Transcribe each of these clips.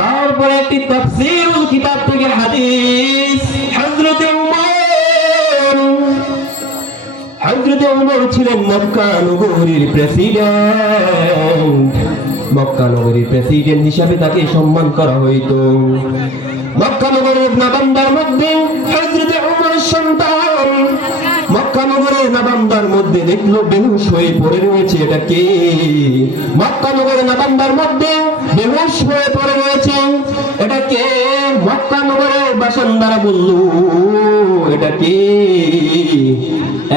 তারপরে একটি তাফসীরুল কিতাব থেকে হাদিস, হযরতে উমর ছিলেন মক্কা নগরীর প্রেসিডেন্ট। মক্কা নগরীর প্রেসিডেন্ট হিসাবে তাকে সম্মান করা হইতো। মক্কা নগরের নাবান্দার মধ্যে হযরতে উমরের সন্তান মক্কা নগরের নাবান্দার মধ্যে দেখলো বেহুশ হয়ে পড়ে রয়েছে। এটা কে? মক্কা নগরের নাবান্দার মধ্যে বেহুশ হয়ে পড়ে রয়েছে, এটা কে? মক্কা নগরের বাসিন্দারা বলল, এটা কে?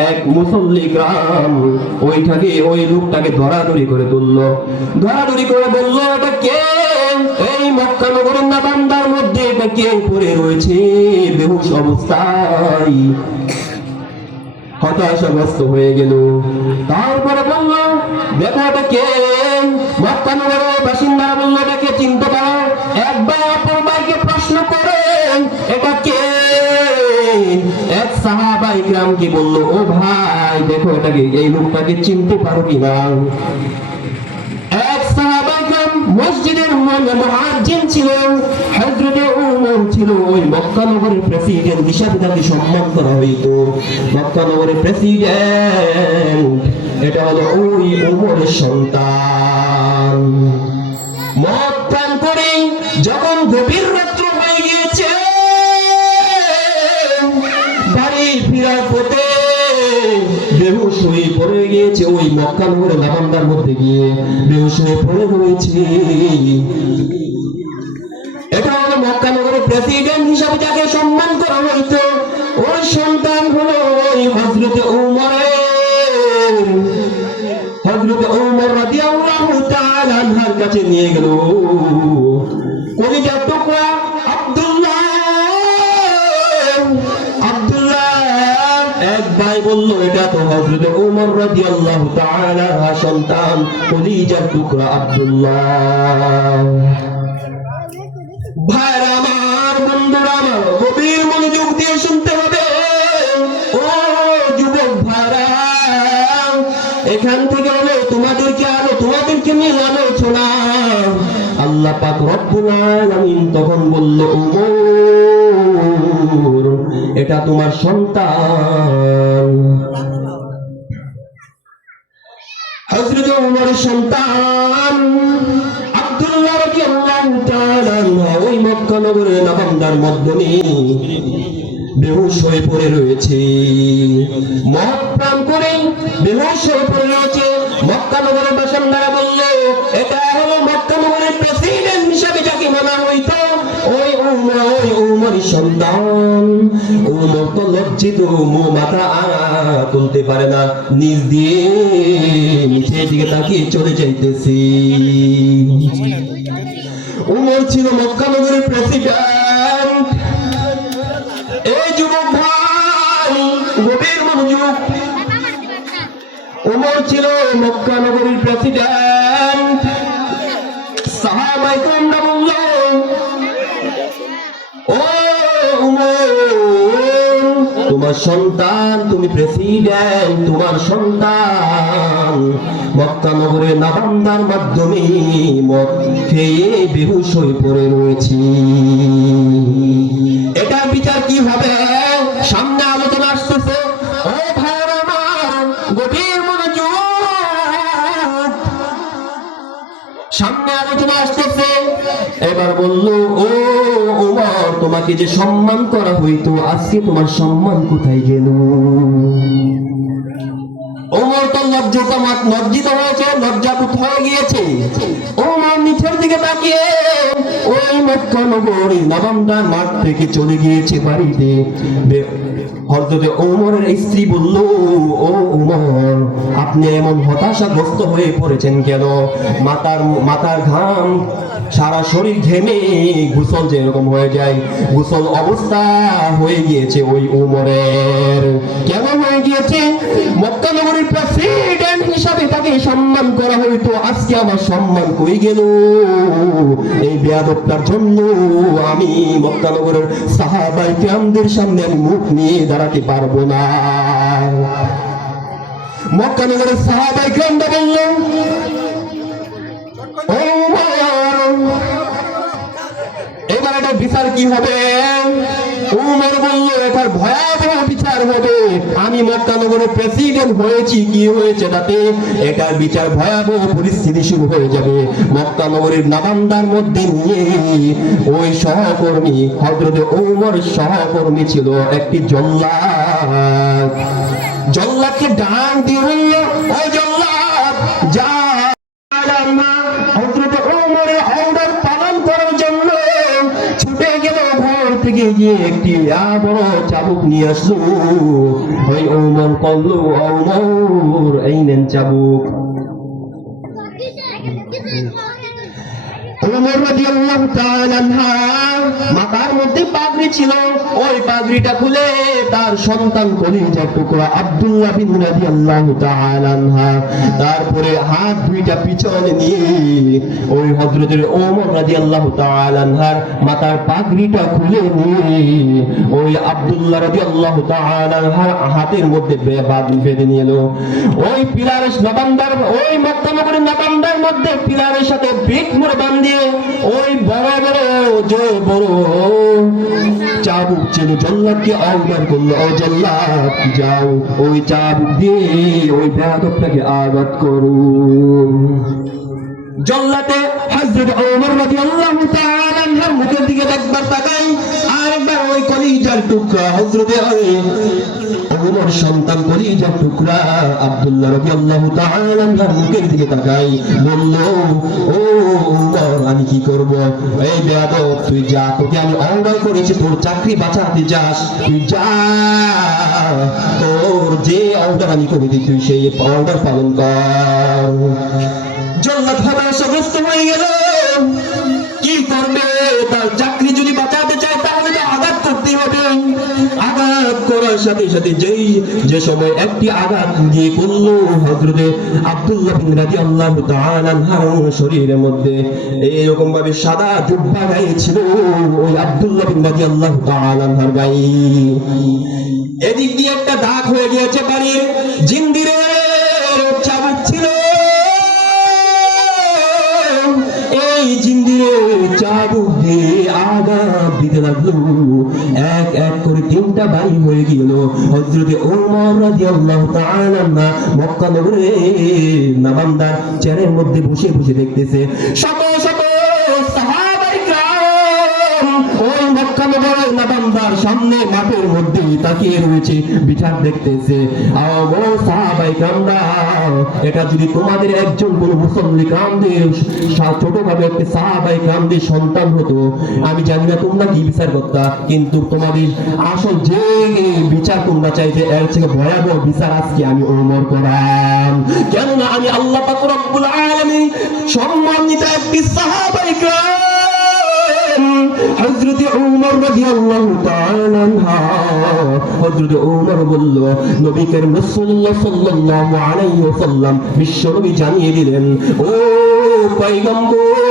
এক মুসল্লি গ্রাম ওই লোকটাকে ধরাধরি করে তুললো, ধরাধরি করে বলল, এটা কে? এই মক্কা নগরের নাবান্দার মধ্যে এটা কে পড়ে রয়েছে বেহুশ অবস্থায়? হতাশাগ্রস্ত হয়ে গেল। তারপরে বলল, দেখো এটা কে? মক্কা নগরের বাসিন্দারা বলল, এটাকে চিনতে পারো? এক ভাই অপর ভাইকে প্রশ্ন করে, এটা কে? এক সাহাবা ইকরামকে বলল, ও ভাই দেখো এটাকে, এই লোকটাকে চিনতে পারো কিনা? এক সাহাবা ইকরাম মসজিদের মুয়াজ্জিন ছিল, হযরতে উমর ছিল ওই মক্কা নগরের প্রেসিডেন্ট হিসাবে তাকে সম্মান করা হইতো। মক্কা নগরের প্রেসিডেন্ট এটা হলো ওই উমরের সন্তান। মদ পান করে যখন গভীর রাত্র হয়ে গিয়েছে, বাড়ি ফেরার পথে বেহুশ হয়ে পড়ে গিয়েছে। ওই মক্কা নগরের নাবান্দার মধ্যে গিয়ে বেহুশ হয়ে পড়ে রয়েছে। এটা হলো মক্কা নগরের প্রেসিডেন্ট হিসাবে যাকে সম্মান করা হইতো, ওর সন্তান হলো ওই হযরতে উমরের। হযরতে উমর রাদিয়াল্লাহু তাআলা আনহুর কাছে নিয়ে গেল কলিজার টুকরা আব্দুল্লাহ। এক ভাই বলল, এটা তো হযরতে উমর রাদিয়াল্লাহু তাআলা সন্তান, কলিজার টুকরা আব্দুল্লাহ। ভাইরা আমার, বন্ধুরা আমার, গভীর মনোযোগ দিয়ে শুনতে হবে। ও যুবক ভাইরা, এখান থেকে হলো তোমাদেরকে নিয়ে আলোচনা। আল্লাহ পাক রব্বুল আলামিন তখন বলল, উমর এটা তোমার সন্তান। হযরত উমরের সন্তান আব্দুল্লাহ রাদিয়াল্লাহু তাআলা ওই মক্কা নগরের নাবান্দার মধ্যে বেহুশ হয়ে পড়ে রয়েছে। মদ পান করে বেহুশ হয়ে পড়ে রয়েছে। মক্কা নগরের বাসিন্দারা বলল, এটা হলো মক্কা নগরের প্রেসিডেন্ট হিসাবে যাকে মানা হইতো ওই উমরের সন্তান। উমর তো লজ্জিত, মাথা তুলতে পারে না, নিজ দিয়ে নিচের দিকে তাকিয়ে চলে যাইতেছি। উমর ছিল মক্কা নগরের প্রেসিডেন্ট। এই যুবক ভাই, গভীর মনোযোগ। উমর ছিল মক্কা নগরীর প্রেসিডেন্ট। সাহাবায়ে কেরামরা বলল, ও উমর তোমার সন্তান, তুমি প্রেসিডেন্ট, তোমার সন্তান মক্কা নগরের নাবান্দার মাধ্যমে মদ খেয়ে বেহুশ হয়ে পড়ে রয়েছে। এটার বিচার কি হবে? সামনে আলোচনা আসতেছে। ও ভাইরা আমার, গভীর মনোযোগ, সামনে আলোচনা আসতেছে। এবার বলল, ও উমর তোমাকে যে সম্মান করা হইতো, আজকে তোমার সম্মান কোথায় গেল? উমর তো লজ্জিত হয়েছে, লজ্জাভূত হয়ে গিয়েছে। উমর নিচের দিকে তাকিয়ে ওই মক্কা নগরীর নাবান্দার মাঠ থেকে চলে গিয়েছে বাড়িতে। হযরতে উমরের স্ত্রী বলল, ও উমর আপনি এমন হতাশাগ্রস্ত হয়ে পড়েছেন কেন? মাথার ঘাম সারা শরীর ঘেমে গোসল যেরকম হয়ে যায়, গোসল অবস্থা হয়ে গিয়েছে ওই উমরের। কেন হয়ে গিয়েছে? মক্কা নগরীর প্রেসিডেন্ট হিসাবে তাকে সম্মান করা হইতো, আজকে আমার সম্মান কই গেল? এই বেয়াদবটার জন্য আমি মক্কা নগরের সাহাবায়ে কেরামদের সামনে আমি মুখ নিয়ে দাঁড়াতে পারবো না। মক্কা নগরের সাহাবায়ে কেরামরা বলল, ও উমর এটা বিচার কি হবে? উমর বলল, এটার ভয়াবহ বিচার হবে। আমি মক্কা নগরের প্রেসিডেন্ট হয়েছি, কি হয়েছে তাতে? এটার বিচার ভয়াবহ পরিস্থিতি শুরু হয়ে যাবে। মক্কা নগরের নাবান্দার মধ্যে নিয়ে ওই সহকর্মী হযরতে উমর সহকর্মী ছিল একটি জল্লাদ। জল্লাদকে ডাক দিয়ে বলল, ও জল্লাদ, যা হযরতে উমরের অর্ডার পালন করার জন্য ছুটে গেল। ঘর থেকে গিয়ে একটি বড় চাবুক নিয়ে আসলো। ওই উমর বলল, উমর, এই নেন চাবুক। উমর রাদিয়াল্লাহু তাআলা আনহা মাথার মধ্যে পাগড়ি ছিল, ওই পাগড়িটা খুলে তার সন্তান কলিজার টুকরা আব্দুল্লাহ বিন রাদিয়াল্লাহু তাআলা আনহা, তারপরে হাত দুইটা পিছনে নিয়ে ওই হযরত ওমর রাদিয়াল্লাহু তাআলা আনহার মাথার পাগড়িটা খুলে নিয়ে ওই আব্দুল্লাহ রাদিয়াল্লাহু তাআলা আনহার হাতের মধ্যে বেঁধে নিয়ে এলো। ওই পিলারের নাবান্দার, ওই মক্কা নগরের নাবান্দার মধ্যে পিলারের সাথে বিট মুড়ে বাঁধিয়ে ওই বড় বড় যে বড় চাবুক ছিল, জল্লাদকে আহ্বান করলো, ও জল্লাদ, যাও ওই চাবুক দিয়ে ওই বেয়াদবটাকে আঘাত করো। জল্লাদে হযরত ওমর রাদিয়াল্লাহু তাআলা আনহুর মুখের দিকে একবার তাকাই, আর একবার ওই কলিজার টুকরা হযরতে ওমর সন্তান কলিজার টুকরা আব্দুল্লাহ রাদিয়াল্লাহু তাআলা আনহুর মুখের দিকে তাকাই, বলল, ও ওমর, আমি কি করব? এই বেয়াদব, তুই যা, তোকে আমি অর্ডার করেছি তোর চাকরি বাঁচাতে যাস, তুই যা, তোর যে অর্ডার আমি করে দিই তুই সেই অর্ডার পালন কর। জল্লাদ হতাশাগ্রস্ত হয়ে গেল, কি করবে? তার চাকরি যদি বাঁচাতে চায় তাহলে তো আঘাত করতে হবে। আঘাত করার সাথে সাথে যে সময় একটি আঘাত দিয়ে করলো হযরতে আব্দুল্লাহ বিন রাদিয়াল্লাহু তাআলা আনহুর শরীরের মধ্যে এরকম ভাবে সাদা জুব্বা গায়ে ছিল ওই আব্দুল্লাহ বিন রাদিয়াল্লাহু তাআলা আনহুর গায়ে। এদিক দিয়ে একটা দাগ হয়ে গিয়েছে বাড়ির জিন্দিরের চাবুক ছিল, এই জিন্দিরের চাবুক দিয়ে আঘাত দিতে লাগলো। এক এক করে তিনটা বাড়ি হয়ে গেল। হযরতে ওমর রাদিয়াল্লাহু তাআলা মক্কা নগরে নাবান্দার চেয়ারের মধ্যে বসে বসে দেখতেছে শত শত সাহাবায়ে কিরাম ওই মক্কা নগরের নাবান্দার সামনে মাঠের মধ্যে তাকিয়ে রয়েছে, বিচার দেখতেছে। ও সাহাবায়ে কিরামরা, এটা যদি তোমাদের একজন কোন মুসল্লি কামদের ছোটভাবে একটা সাহাবায়ে কিরামদের সন্তান হতো, আমি জানি না তোমরা কি বিচার করতা, কিন্তু তোমাদের আসল যে বিচার তোমরা চাইতে এর থেকে ভয়াবহ বিচার আজকে আমি ওমর করাম। কেননা আমি আল্লাহ পাক রব্বুল আলামিন সম্মানিত একটি সাহাবায়ে কিরাম হযরত ওমর রাদিয়াল্লাহু তাআলা আনহু, হযরত ওমর বলল, নবী করিম রাসূলুল্লাহ সাল্লাল্লাহু আলাইহি ওয়াসাল্লাম বিশ্ব নবী জানিয়ে দিলেন, ও পয়গম্বর,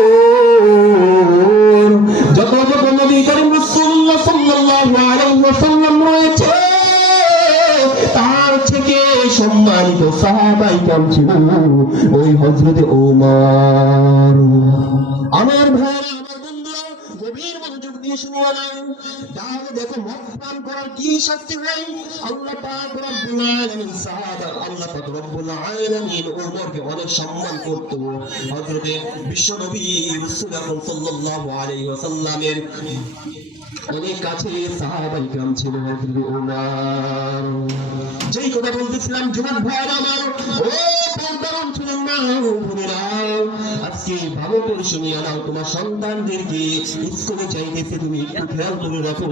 যত যত নবী করিম রাসূলুল্লাহ সাল্লাল্লাহু আলাইহি ওয়াসাল্লাম রয়েছে তার থেকে সম্মানিত সাহাবায়ে কিরাম ছিল ওই হযরত ওমর। আমার ভাইরা, আমার বন্ধুরা, গভীর মনোযোগ দিয়ে শুনিয়ে নেন, তাহলে দেখো মতপান করার কি শাস্তি হয়। আল্লাহ পাক রব্বুল আলামিন সাহাবা, আল্লাহ পাক রব্বুল আলামিন ওমরকে অনেক সম্মান করত। হযরতে বিশ্বনবী রাসূল আকরাম সাল্লাল্লাহু আলাইহি ওয়াসাল্লামের অনেক কাছে সাহাবায়ে কিরাম ছিল হযরত ওমর। যেই কথা বলতেছিলাম যুবক ভাইরা আমার, ও পর্দার অঞ্চলের মা ও বোনেরা, আজকে ভালো করে শুনিয়ে নাও, তোমার সন্তানদেরকে স্কুলে চাইতেছে, তুমি একটু খেয়াল করে রাখো।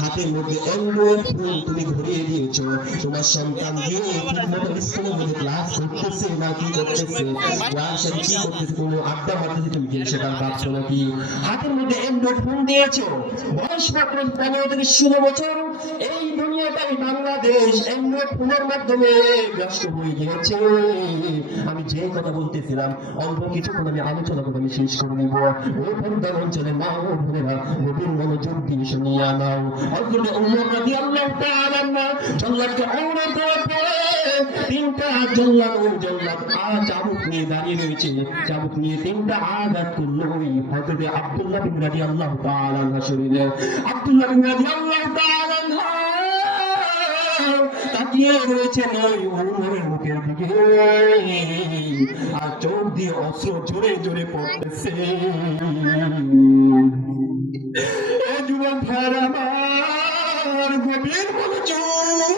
হাতের মধ্যে অ্যান্ড্রয়েড ফোন তুমি ধরিয়ে দিয়েছো, তোমার সন্তান গিয়ে ঠিকমতো স্কুলের মধ্যে ক্লাস করতেছে না কি করতেছে, ক্লাসে কি করতেছে, কোনো আড্ডা মারতেছে, তুমি কি সেটা ভাবছো নাকি? হাতের মধ্যে অ্যান্ড্রয়েড ফোন দিয়েছো, বয়স মাত্র 15 থেকে 16 বছর, এই দুনিয়া গোটাই বাংলাদেশ এমনি ফোনের মাধ্যমে ব্যস্ত হয়ে গিয়েছে। আমি যে কথা বলতেছিলাম অল্প কিছুক্ষণ আমি আলোচনা করে আমি শেষ করে নিব। ও পর্দার অঞ্চলে মা ও বোনেরা গভীর মনোযোগ দিয়ে শুনিয়া নাও। হযরত ওমর রাদিয়াল্লাহু তাআলা আনহু জল্লাদকে অনুরোধ করার পরে তিনটা জল্লাদ ও জল্লাদ চাবুক নিয়ে দাঁড়িয়ে রয়েছে। চাবুক নিয়ে তিনটা আঘাত করলো ওই হযরত আব্দুল্লাহ বিন রাদিয়াল্লাহু তাআলা আনহু শরীরে। আব্দুল্লাহ বিন রাদিয়াল্লাহু তাআলা আনহু তাকিয়ে রয়েছেন ওই ওমরের মুখের দিকে, আর চোখ দিয়ে অশ্রু জোরে জোরে পড়তেছে। এ যুবক ভাইরা আমার, গভীর মনোযোগ।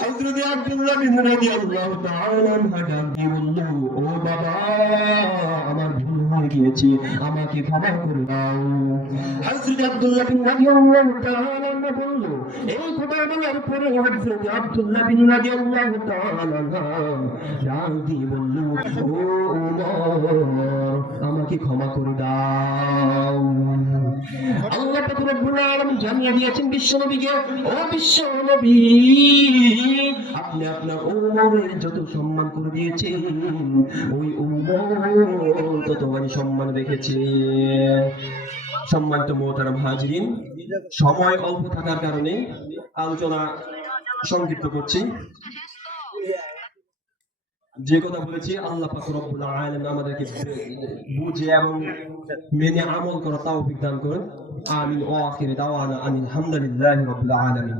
হযরত আব্দুল্লাহ বিন রাদিয়াল্লাহু তাআলা আনহু ডাক দিয়ে বলল, ও বাবা, আমার ভুল হয়ে গিয়েছে, আমাকে ক্ষমা করে দাও। হযরত আব্দুল্লাহ বিন রাদিয়াল্লাহু তাআলা আনহু বলল, এই কথা বলার পরে হযরত আব্দুল্লাহ বিন রাদিয়াল্লাহু তাআলা আনহু ডাক দিয়ে বলল, ও ওমর, আমাকে ক্ষমা করে দাও। আল্লাহ পাক রব্বুল আলামিন জানিয়ে দিয়েছেন বিশ্বনবীকে, ও বিশ্বনবী, আপনি আপনার ওমরের যত সম্মান করে দিয়েছেন, ওই ওমর ততখানি সম্মান রেখেছে। সম্মানিত মুহতারাম হাজিরিন, সময় অল্প থাকার কারণে আলোচনা সংক্ষিপ্ত করছি। যে কথা বলেছি আল্লাহ পাক রব্বুল আলামিন আমাদেরকে বুঝে এবং মেনে আমল করার তৌফিক দান করুন। আমিন। ওয়া আখিরু দাওয়ানা আনিল হামদুলিল্লাহি রাব্বিল আলামিন।